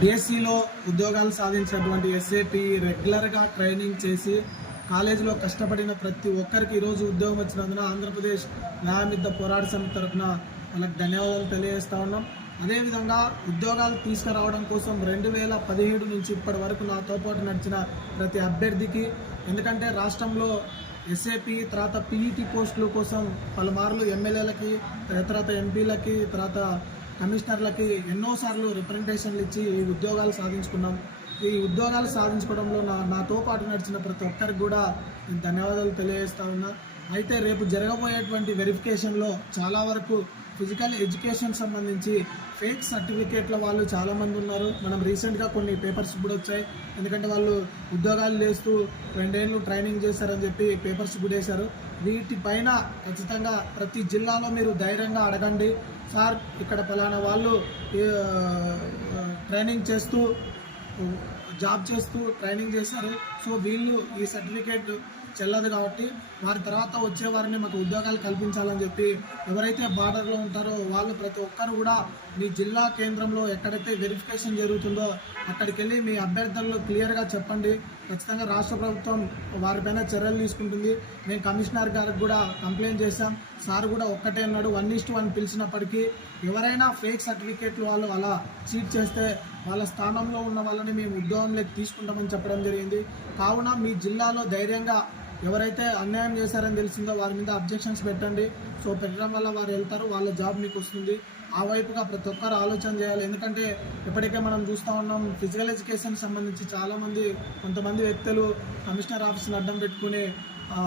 డిఎస్సిలో ఉద్యోగాలు సాధించినటువంటి ఎస్ఏపి రెగ్యులర్గా ట్రైనింగ్ చేసి కాలేజీలో కష్టపడిన ప్రతి ఒక్కరికి ఈరోజు ఉద్యోగం వచ్చినందున ఆంధ్రప్రదేశ్ న్యాయమిద్ద పోరాట సమితి తరఫున వాళ్ళకి ధన్యవాదాలు తెలియజేస్తా ఉన్నాం. అదేవిధంగా ఉద్యోగాలు తీసుకురావడం కోసం రెండు వేల పదిహేడు నుంచి ఇప్పటి వరకు నాతో పాటు నడిచిన ప్రతి అభ్యర్థికి ఎందుకంటే రాష్ట్రంలో ఎస్ఏపి తర్వాత పీఈటీ పోస్టుల కోసం పలుమార్లు ఎమ్మెల్యేలకి తర్వాత ఎంపీలకి తర్వాత కమిషనర్లకి ఎన్నోసార్లు రిప్రజెంటేషన్లు ఇచ్చి ఈ ఉద్యోగాలు సాధించుకున్నాం. ఈ ఉద్యోగాలు సాధించుకోవడంలో నా నాతో పాటు నడిచిన ప్రతి ఒక్కరికి కూడా నేను ధన్యవాదాలు తెలియజేస్తా ఉన్నా. అయితే రేపు జరగబోయేటువంటి వెరిఫికేషన్లో చాలా వరకు ఫిజికల్ ఎడ్యుకేషన్ సంబంధించి ఫేక్ సర్టిఫికేట్ల వాళ్ళు చాలామంది ఉన్నారు. మనం రీసెంట్గా కొన్ని పేపర్స్ కూడా వచ్చాయి. ఎందుకంటే వాళ్ళు ఉద్యోగాలు చేస్తూ రెండేళ్ళు ట్రైనింగ్ చేశారని చెప్పి పేపర్స్ కూడా వేశారు. వీటిపైన ఖచ్చితంగా ప్రతి జిల్లాలో మీరు ధైర్యంగా అడగండి. సార్ ఇక్కడ ఫలానా వాళ్ళు ట్రైనింగ్ చేస్తూ జాబ్ చేస్తూ ట్రైనింగ్ చేశారు. సో వీళ్ళు ఈ సర్టిఫికేట్ చెల్లదు కాబట్టి వారి తర్వాత వచ్చే వారిని మాకు ఉద్యోగాలు కల్పించాలని చెప్పి ఎవరైతే బార్డర్లో ఉంటారో వాళ్ళు ప్రతి ఒక్కరు కూడా మీ జిల్లా కేంద్రంలో ఎక్కడైతే వెరిఫికేషన్ జరుగుతుందో అక్కడికి వెళ్ళి మీ అభ్యర్థులు క్లియర్గా చెప్పండి. ఖచ్చితంగా రాష్ట్ర ప్రభుత్వం వారిపైన చర్యలు తీసుకుంటుంది. మేము కమిషనర్ గారికి కూడా కంప్లైంట్ చేశాం. సార్ కూడా ఒక్కటే అన్నాడు వన్ ఇస్ట్ వన్ పిలిచినప్పటికీ ఎవరైనా ఫేక్ సర్టిఫికేట్లు వాళ్ళు అలా చీట్ చేస్తే వాళ్ళ స్థానంలో ఉన్న వాళ్ళని మేము ఉద్యోగంలోకి తీసుకుంటామని చెప్పడం జరిగింది. కావున మీ జిల్లాలో ధైర్యంగా ఎవరైతే అన్యాయం చేశారని తెలిసిందో వారి మీద అబ్జెక్షన్స్ పెట్టండి. సో పెట్టడం వల్ల వారు వెళ్తారు వాళ్ళ జాబ్ మీకు వస్తుంది. ఆ వైపుగా ప్రతి ఒక్కరు ఆలోచన చేయాలి. ఎందుకంటే ఇప్పటికే మనం చూస్తూ ఉన్నాం ఫిజికల్ ఎడ్యుకేషన్ సంబంధించి చాలామంది కొంతమంది వ్యక్తులు కమిషనర్ ఆఫీస్ని అడ్డం పెట్టుకుని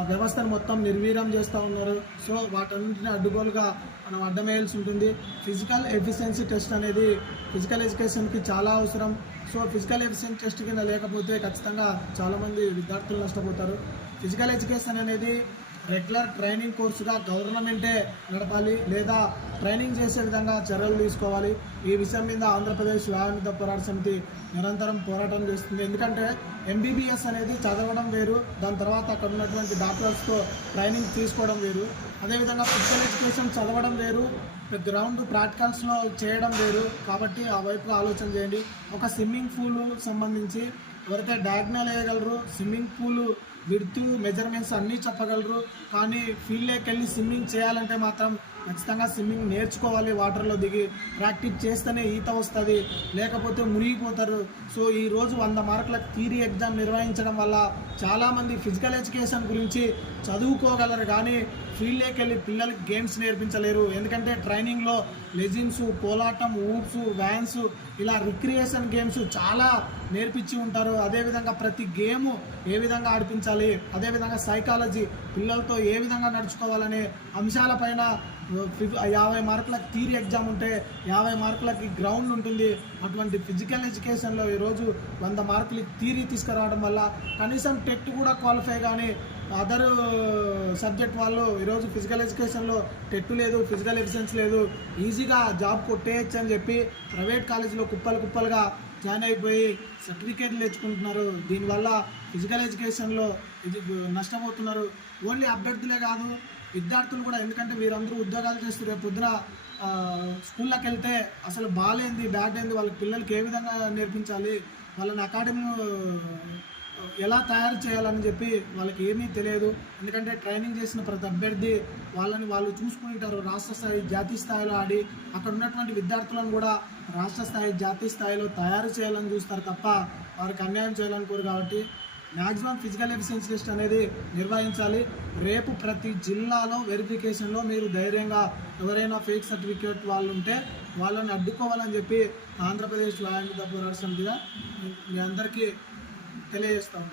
వ్యవస్థను మొత్తం నిర్వీర్యం చేస్తూ ఉన్నారు. సో వాటన్నింటిని అడ్డుగోలుగా మనం అడ్డమేయాల్సి ఉంటుంది. ఫిజికల్ ఎఫిషియన్సీ టెస్ట్ అనేది ఫిజికల్ ఎడ్యుకేషన్కి చాలా అవసరం. సో ఫిజికల్ ఎఫిషియన్సీ టెస్ట్ కింద లేకపోతే ఖచ్చితంగా చాలామంది విద్యార్థులు నష్టపోతారు. ఫిజికల్ ఎడ్యుకేషన్ అనేది రెగ్యులర్ ట్రైనింగ్ కోర్సుగా గవర్నమెంటే నడపాలి లేదా ట్రైనింగ్ చేసే విధంగా చర్యలు తీసుకోవాలి. ఈ విషయం మీద ఆంధ్రప్రదేశ్ వ్యాయామిత పోరాట సమితి నిరంతరం పోరాటం చేస్తుంది. ఎందుకంటే ఎంబీబీఎస్ అనేది చదవడం వేరు దాని తర్వాత అక్కడ ఉన్నటువంటి డాక్టర్స్తో ట్రైనింగ్ తీసుకోవడం వేరు. అదేవిధంగా ఫిజికల్ ఎడ్యుకేషన్ చదవడం వేరు గ్రౌండ్ ప్రాక్టికల్స్లో చేయడం వేరు. కాబట్టి ఆ వైపుగా ఆలోచన చేయండి. ఒక స్విమ్మింగ్ పూల్ సంబంధించి ఎవరైతే డయాగ్నల్ వేయగలరు స్విమ్మింగ్ పూల్ విడుతూ మెజర్మెంట్స్ అన్నీ చెప్పగలరు. కానీ ఫీల్డ్లోకి వెళ్ళి స్విమ్మింగ్ చేయాలంటే మాత్రం ఖచ్చితంగా స్విమ్మింగ్ నేర్చుకోవాలి వాటర్లో దిగి ప్రాక్టీస్ చేస్తేనే ఈత వస్తుంది లేకపోతే మునిగిపోతారు. సో ఈ రోజు వంద మార్కుల థీరీ ఎగ్జామ్ నిర్వహించడం వల్ల చాలామంది ఫిజికల్ ఎడ్యుకేషన్ గురించి చదువుకోగలరు కానీ ఫీల్డ్లోకి వెళ్ళి పిల్లలకి గేమ్స్ నేర్పించలేరు. ఎందుకంటే ట్రైనింగ్లో లెజిన్స్ పోలాటం ఊప్స్ వ్యాన్స్ ఇలా రిక్రియేషన్ గేమ్స్ చాలా నేర్పించి ఉంటారు. అదేవిధంగా ప్రతి గేము ఏ విధంగా ఆడిపించాలి అదేవిధంగా సైకాలజీ పిల్లలతో ఏ విధంగా నడుచుకోవాలనే అంశాలపైన పైన యాభై మార్కులకు థీరీ ఎగ్జామ్ ఉంటే యాభై మార్కులకి గ్రౌండ్ ఉంటుంది. అటువంటి ఫిజికల్ ఎడ్యుకేషన్లో ఈరోజు వంద మార్కులకి థీరీ తీసుకురావడం వల్ల కనీసం టెట్ కూడా క్వాలిఫై కానీ అదర్ సబ్జెక్ట్ వాళ్ళు ఈరోజు ఫిజికల్ ఎడ్యుకేషన్లో టెట్ లేదు ఫిజికల్ ఎఫిషియన్స్ లేదు ఈజీగా జాబ్ కొట్టేయచ్చు అని చెప్పి ప్రైవేట్ కాలేజీలో కుప్పలు కుప్పలుగా జాయిన్ అయిపోయి సర్టిఫికేట్లు తెచ్చుకుంటున్నారు. దీనివల్ల ఫిజికల్ ఎడ్యుకేషన్లో ఇది నష్టపోతున్నారు. ఓన్లీ అభ్యర్థులే కాదు విద్యార్థులు కూడా ఎందుకంటే వీరందరూ ఉద్యోగాలు చేస్తారు రేపు పొద్దున స్కూళ్ళకి స్కూల్లోకి వెళ్తే అసలు బాగాలేంది బ్యాడ్ అయింది వాళ్ళ పిల్లలకి ఏ విధంగా నేర్పించాలి వాళ్ళని అకాడమీ ఎలా తయారు చేయాలని చెప్పి వాళ్ళకి ఏమీ తెలియదు. ఎందుకంటే ట్రైనింగ్ చేసిన ప్రతి అభ్యర్థి వాళ్ళని వాళ్ళు చూసుకుంటారు రాష్ట్ర స్థాయి జాతీయ స్థాయిలో ఆడి అక్కడ ఉన్నటువంటి విద్యార్థులను కూడా రాష్ట్ర స్థాయి జాతీయ స్థాయిలో తయారు చేయాలని చూస్తారు తప్ప వారికి అన్యాయం చేయాలనుకోరు కాబట్టి మ్యాక్సిమం ఫిజికల్ ఎఫిషియన్సీ టెస్ట్ అనేది నిర్వహించాలి. రేపు ప్రతి జిల్లాలో వెరిఫికేషన్లో మీరు ధైర్యంగా ఎవరైనా ఫేక్ సర్టిఫికేట్ వాళ్ళు ఉంటే వాళ్ళని అడ్డుకోవాలని చెప్పి ఆంధ్రప్రదేశ్ వ్యాయామ పోరాట సమితిగా మీ అందరికీ తెలియజేస్తాము